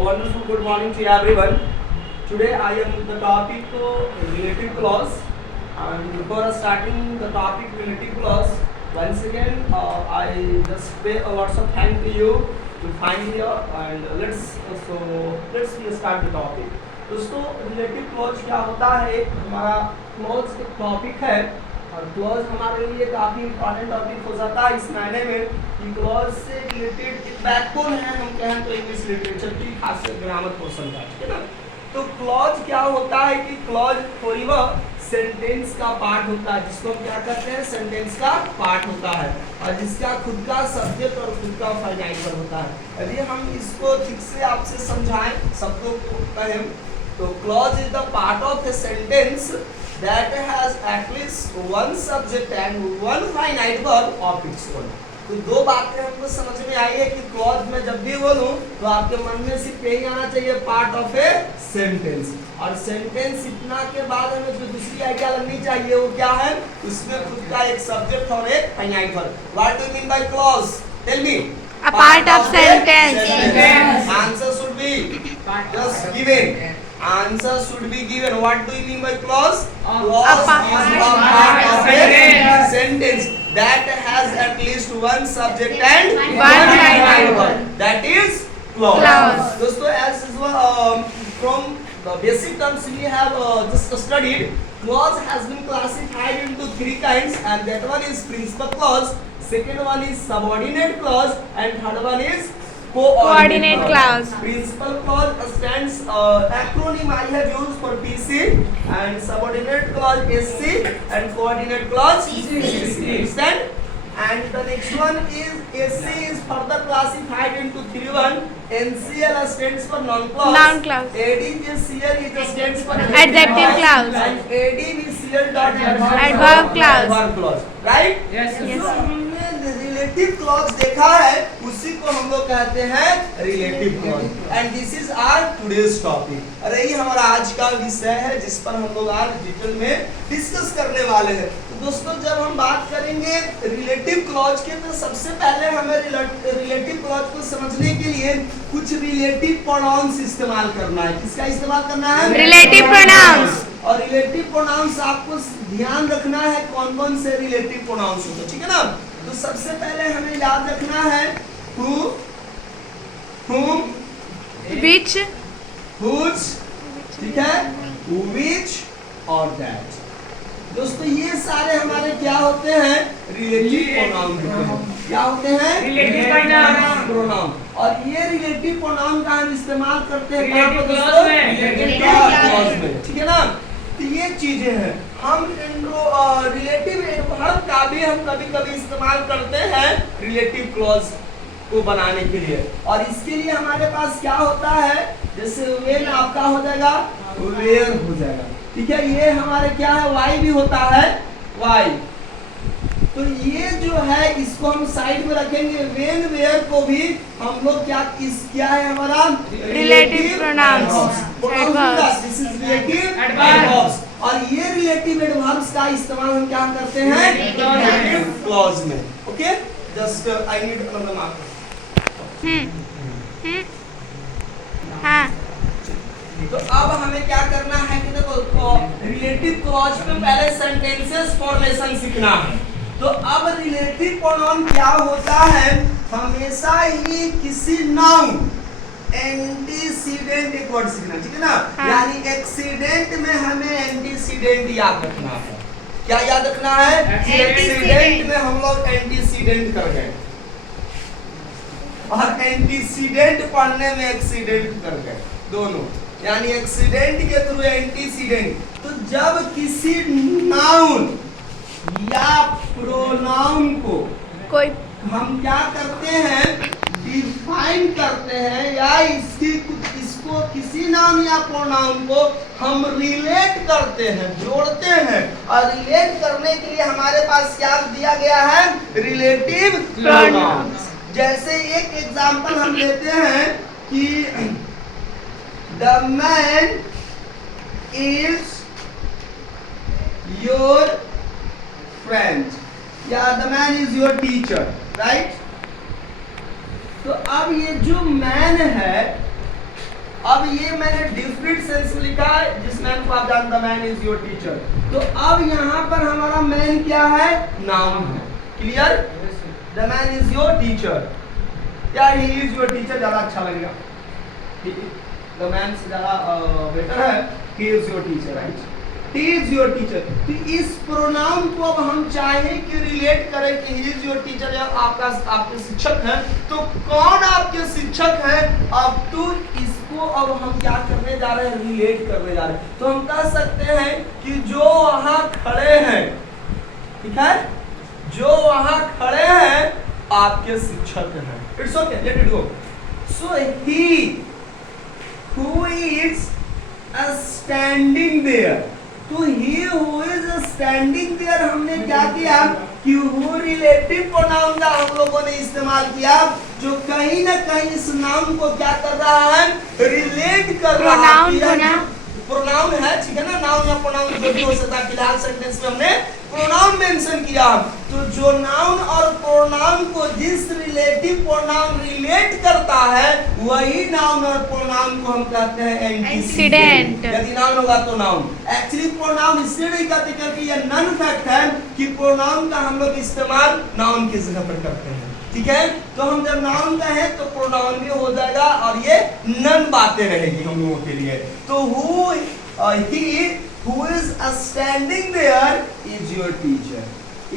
A wonderful good morning to everyone. Today I am the topic relative clause, and before starting the topic relative clause, once again I just pay a lots of thanks to you to find here, and let's start the topic. दोस्तों relative clause क्या होता है? एक हमारा clause एक topic है और clause हमारे लिए काफ़ी इंपॉर्टेंट टॉपिक हो जाता है इस मायने में कि क्लॉज से रिलेटेड एक बैकबोन है, हम कहें तो इंग्लिश लिटरेचर की खासकर ग्रामर पोर्शन का, ठीक है ना। तो क्लॉज क्या होता है कि क्लॉज कोई वह सेंटेंस का पार्ट होता है जिसको हम क्या कहते हैं, सेंटेंस का पार्ट होता है और जिसका खुद का सब्जेक्ट और खुद का फाइनाइट वर्ब होता है। यदि हम इसको ठीक से आपसे समझाएं, शब्दों को कहें तो clause is the part of the sentence that has at least one subject and one finite verb of its own। तो दो बातें हमको समझ में आई है कि क्लॉज में जब भी बोलूं तो आपके मन में सिर्फ यही आना चाहिए, पार्ट ऑफ ए सेंटेंस। और सेंटेंस इतना के बाद हमें जो दूसरी आइडिया लगनी चाहिए वो क्या है, उसमें खुद का एक सब्जेक्ट और एक finite verb. What do you mean by clause? Tell me. A part of sentence. Answer should be just given. Answer should be given. What do you mean by clause? Clause is a part of a sentence that has at least one subject and one finite verb. That is clause. दोस्तों as usual from the basic terms we have just studied, clause has been classified into three kinds, and that one is principal clause, second one is subordinate clause, and third one is coordinate clause. Principal clause stands acronym I have used for PC, and subordinate clause SC, and coordinate clause CC. Understand? And the next one is SC is further classified into three one. NCL stands for noun clause. Noun clause. ADVCL stands for Adjective clause. And ADVCL dot Adverb clause. Adverb clause. Right? Yes. जो हमने relative clause देखा है उसी को हम लोग कहते हैं relative clause, and this is our today's topic. अरे ये हमारा आज का विषय है जिस पर हम लोग आज डिटेल में डिस्कस करने वाले हैं। तो दोस्तों जब हम बात करेंगे रिलेटिव क्लॉज के तो सबसे पहले हमें रिलेटिव क्लॉज को समझने के लिए कुछ रिलेटिव प्रोनाउंस इस्तेमाल करना है। किसका इस्तेमाल करना है? Relative pronouns. और रिलेटिव प्रोनाउंस आपको ध्यान रखना है कौन कौन से रिलेटिव प्रोनाउंस होते हैं, ठीक है ना। तो सबसे पहले हमें याद रखना है who, whom, Which, whose, ठीक है, which और that। दोस्तों ये सारे हमारे क्या होते हैं? रिलेटिव प्रोनाउन होते हैं। क्या होते हैं? Relative pronoun. और ये रिलेटिव प्रोनाउन का हम इस्तेमाल करते हैं कहाँ पर दोस्तों? रिलेटिव क्लॉज में, ठीक है ना। तो ये चीजें हैं, हम रिलेटिव एडवर्ब का भी हम कभी कभी इस्तेमाल करते हैं रिलेटिव क्लॉज को बनाने के लिए। और इसके लिए हमारे पास क्या होता है, जैसे व्हेन आपका हो जाएगा वेयर हो जाएगा, ठीक है। ये हमारे क्या है, वाई भी होता है, वाई। तो ये जो है इसको हम साइड में रखेंगे। व्हेन वेयर को भी हम लोग क्या है हमारा Relative pronouns. This is relative adverbs. और ये रिलेटिव एडवर्ब्स का इस्तेमाल हम क्या करते हैं? रिलेटिव क्लॉज में। Okay, just I need another marker. हाँ। तो अब हमें क्या करना है कि देखो रिलेटिव क्लॉज में पहले सेंटेंसेस फॉर्मेशन सीखना है। तो अब रिलेटिव प्रोनाउन क्या होता है, हमेशा ही किसी नाउन एंटीसीडेंट एक वर्ड सीखना, ठीक है ना। यानी एक्सीडेंट में हमें एंटीसीडेंट याद रखना है। क्या याद रखना है? एक्सीडेंट में हम लोग एंटीसीडेंट कर गए और एंटीसीडेंट पढ़ने में एक्सीडेंट कर गए, दोनों। यानी एक्सीडेंट के थ्रू एंटीसीडेंट। तो जब किसी नाउन या प्रोनाउन को कोई हम क्या करते हैं, डिफाइन करते हैं, या इसको किसी नाउन या प्रोनाउन को हम रिलेट करते हैं, जोड़ते हैं। और रिलेट करने के लिए हमारे पास क्या दिया गया है? Relative pronoun. जैसे एक एग्जांपल हम लेते हैं कि the man is your friend, या the man is your teacher, right. तो अब ये जो मैन है अब ये मैंने डिफरेंट सेंस में लिखा है, जिस मैन को आप जानते हैं, मैन इज योर टीचर। तो अब यहाँ पर हमारा मैन क्या है, नाउन है। Clear? The man is your teacher या ही इज योर टीचर ज्यादा अच्छा लगेगा, द मैन से ज्यादा बेटर है, he is your teacher, right? He is your teacher. तो इस प्रोनाउन को अब हम चाहें कि रिलेट करें कि ही इज योर टीचर या आपके शिक्षक हैं, तो कौन आपके शिक्षक हैं, अब तो इसको अब हम क्या करने जा रहे हैं, रिलेट करने जा रहे हैं। तो हम कह सकते हैं कि जो वहां खड़े हैं, ठीक है, जो वहां खड़े हैं आपके शिक्षक हैं। It's okay, let it go. So he who is standing there, तो he who is standing there हमने क्या किया कि हु रिलेटिव प्रोनाउन का हम लोगों ने इस्तेमाल किया, जो कहीं ना कहीं इस नाउन को क्या कर रहा है, रिलेट कर रहा है। प्रोनाउन है, ठीक है ना, नाउन या प्रोनाउन जो भी हो सकता है। फिलहाल सेंटेंस में हमने प्रोनाउन मेंशन किया। तो जो नाउन और प्रोनाउन को जिस रिलेटिव प्रोनाउन रिलेट करता है, वही नाउन और प्रोनाउन को हम कहते हैं एंटीसीडेंट। यदि नाउन होगा तो नाउन। एक्चुअली प्रोनाउन इसलिए नहीं कहते क्योंकि ये नन फैक्ट है कि प्रोनाउन का हम लोग इस्तेमाल नाउन की जगह पर करते हैं, ठीक है। तो हम जब नाउन का है तो प्रोनाउन भी हो जाएगा और ये नन बातें रहेगी हम लोगों के लिए। तो he who is standing there is your teacher,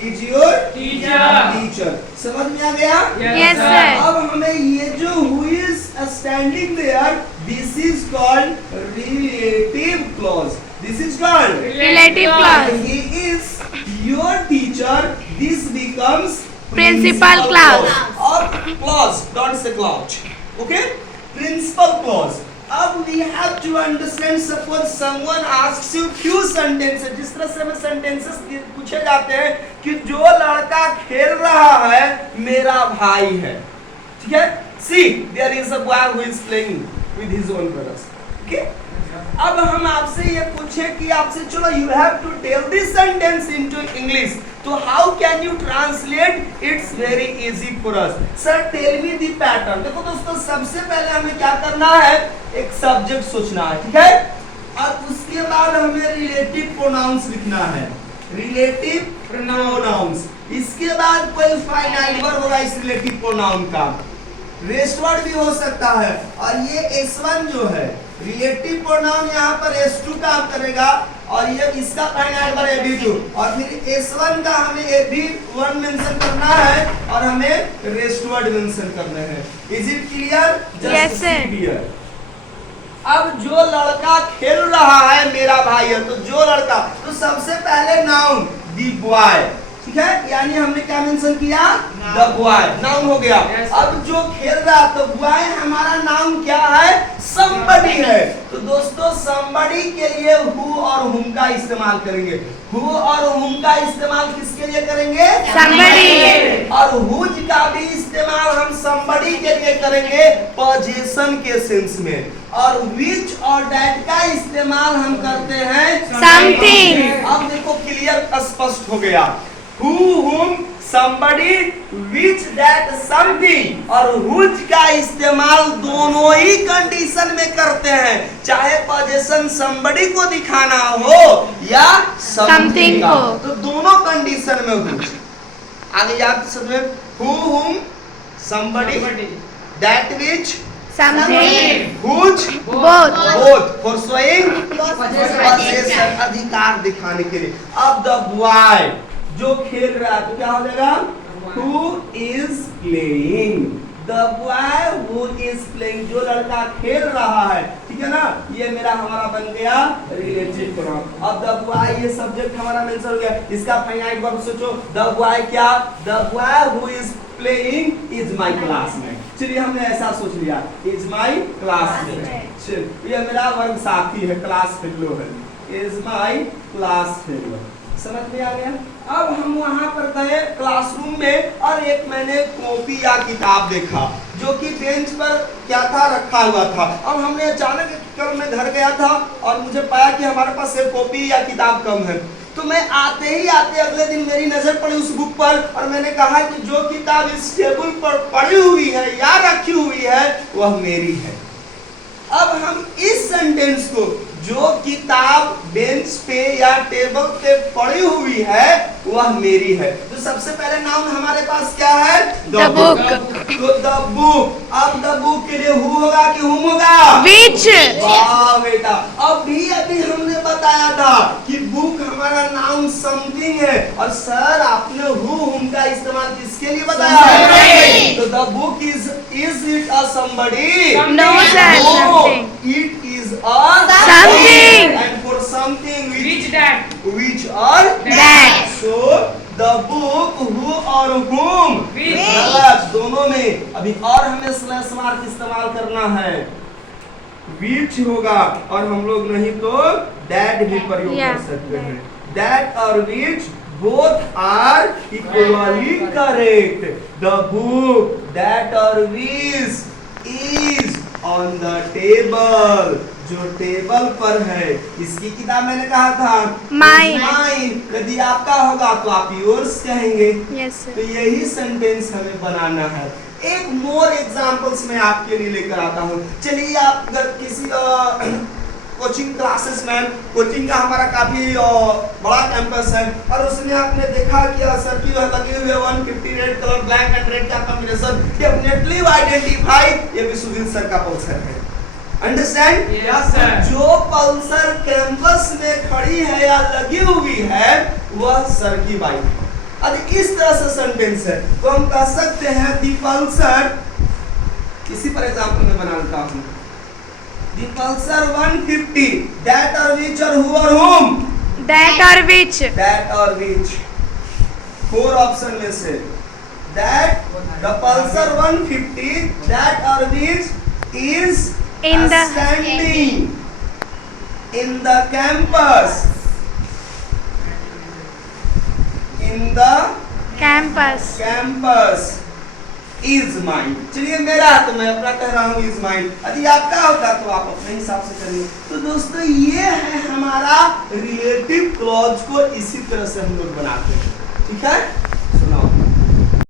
is your teacher। समझ में आ गया? Yes sir। अब हमें ये जो who is standing there, this is called relative clause, this is called relative clause। he is your teacher, this becomes principal clause or clause, don't say clause, okay, principal clause। अब we have to understand, suppose someone asks you few sentences, जिस तरह से हमें sentences पूछे जाते हैं कि जो लड़का खेल रहा है मेरा भाई है, ठीक है। See, there is a boy who is playing with his own brothers, okay। अब हम आपसे ये पूछे कि आपसे चलो you have to tell this sentence into English, तो how can you translate? It's very easy for us. Sir, tell me the pattern। देखो दोस्तों, सबसे पहले हमें क्या करना है, एक सब्जेक्ट सोचना है, ठीक है, और उसके बाद हमें रिलेटिव प्रोनाउंस लिखना है, रिलेटिव प्रोनाउंस। इसके बाद कोई फाइनाइट वर्ब होगा इस रिलेटिव प्रोनाउन का, रेस्ट वर्ड भी हो सकता है, और ये S1 जो है रिलेटिव प्रोनाउन यहाँ पर S2 काम करेगा, और ये इसका फाइनाइट वर्ब AB2, और फिर S1 का हमें AB1 मेंशन करना है और हमें रेस्ट वर्ड मेंशन करने हैं। Is it clear? Yes sir। अब जो लड़का खेल रहा है मेरा भाई है, तो जो लड़का, तो सबसे पहले नाउन दी बॉय, ठीक है, यानी हमने क्या मेंशन किया, द बॉय, नाउन हो गया। अब जो खेल रहा, तो बॉय हमारा नाउन क्या है, somebody है। तो दोस्तों somebody के लिए who और whom का इस्तेमाल करेंगे। who और whom का इस्तेमाल किसके लिए करेंगे, somebody। और whose का भी इस्तेमाल हम somebody के लिए करेंगे पोजीशन के सेंस में, और which और that का इस्तेमाल हम करते हैं something। अब देखो क्लियर स्पष्ट हो गया, who, whom, somebody, which, that, something, और whose का इस्तेमाल दोनों ही कंडीशन में करते हैं, चाहे पोजीशन somebody को दिखाना हो या something का, तो दोनों कंडीशन में whose। आगे याद समझे, who, whom, somebody, that which, something, whose, both for showing possession, अधिकार दिखाने के लिए। अब the boy जो खेल रहा है, तो क्या हो जाएगा, who is playing, the boy who is playing, जो लड़का खेल रहा है, ठीक है ना, ये मेरा हमारा बन गया रिलेटिव प्रोनाउन। अब the boy ये सब्जेक्ट हमारा मेंशन हो गया, इसका फाइनाइट वर्ब सोचो, the boy क्या, the boy who is playing is my classmate। चलिए हमने ऐसा सोच लिया, is my classmate, चलिए ये मेरा वर्ग साथी है, क्लास फेलो है, is my class fellow। समझ में आ गया? अब हम वहां पर गए क्लासरूम में, और एक मैंने कॉपी या किताब देखा जो कि बेंच पर क्या था, रखा हुआ था। अब हमने अचानक कल मैं घर गया था और मुझे पाया कि हमारे पास एक कॉपी या किताब कम है, तो मैं आते ही आते अगले दिन मेरी नजर पड़ी उस बुक पर, और मैंने कहा कि जो किताब इस टेबल पर पड़ी हुई है या रखी हुई है वह मेरी है। अब हम इस सेंटेंस को जो किताब बेंच पे या टेबल पे पड़ी हुई है वह मेरी है, तो सबसे पहले नाउन हमारे पास क्या है? The book. तो द बुक। अब द बुक के लिए हु होगा कि हुम होगा? Which. वाह बेटा, अभी हमने बताया था कि बुक हमारा नाउन समथिंग है, और सर आपने हु हुम का इस्तेमाल किसके लिए बताया है? तो the book is it a somebody? No, sir, something. It is a Something. and for something Which that? which or That. so the book who और whom Which. गलत, दोनों में अभी और हमें स्लैश मार्क इस्तेमाल करना है, which होगा, और हम लोग नहीं तो that भी प्रयोग Yeah, कर सकते हैं। that और which both are equally correct. The book that और which is on the table, जो टेबल पर है। इसकी किताब मैंने कहा था Mine. Mine. यदि आपका होगा तो आप yours कहेंगे। Yes, sir. तो यही सेंटेंस हमें बनाना है। एक मोर एग्जांपल्स मैं आपके लिए लेकर आता हूँ। चलिए, आप अगर किसी कोचिंग क्लासेस में, कोचिंग का हमारा काफी बड़ा कैंपस है, और उसमें आपने देखा कि सर की लगे हुए 150 red colour black and red का कॉम्बिनेशन, डेफिनेटली आइडेंटिफाई ये भी सुधीर सर का पल्सर है। अंडरस्टैंड? Yes, sir. जो पल्सर कैंपस में खड़ी है या लगी हुई है वह सर की बाइक। अब इस तरह से सेंटेंस है तो हम कह सकते हैं दी पल्सर, इसी पर एग्जांपल में बना लेता हूं, दी पल्सर 150 दैट और विच और हु और whom? That or which. That और विच, 4 ऑप्शन में say that the Pulsar 150 that और which is In the. standing in the campus, in the Campus. campus is mine। चलिए, मेरा है तो मैं अपना कह रहा हूँ is mine, यदि आपका होगा तो आप अपने हिसाब से करिए। तो दोस्तों, ये है हमारा रिलेटिव क्लॉज को इसी तरह से हम लोग बनाते हैं, ठीक है।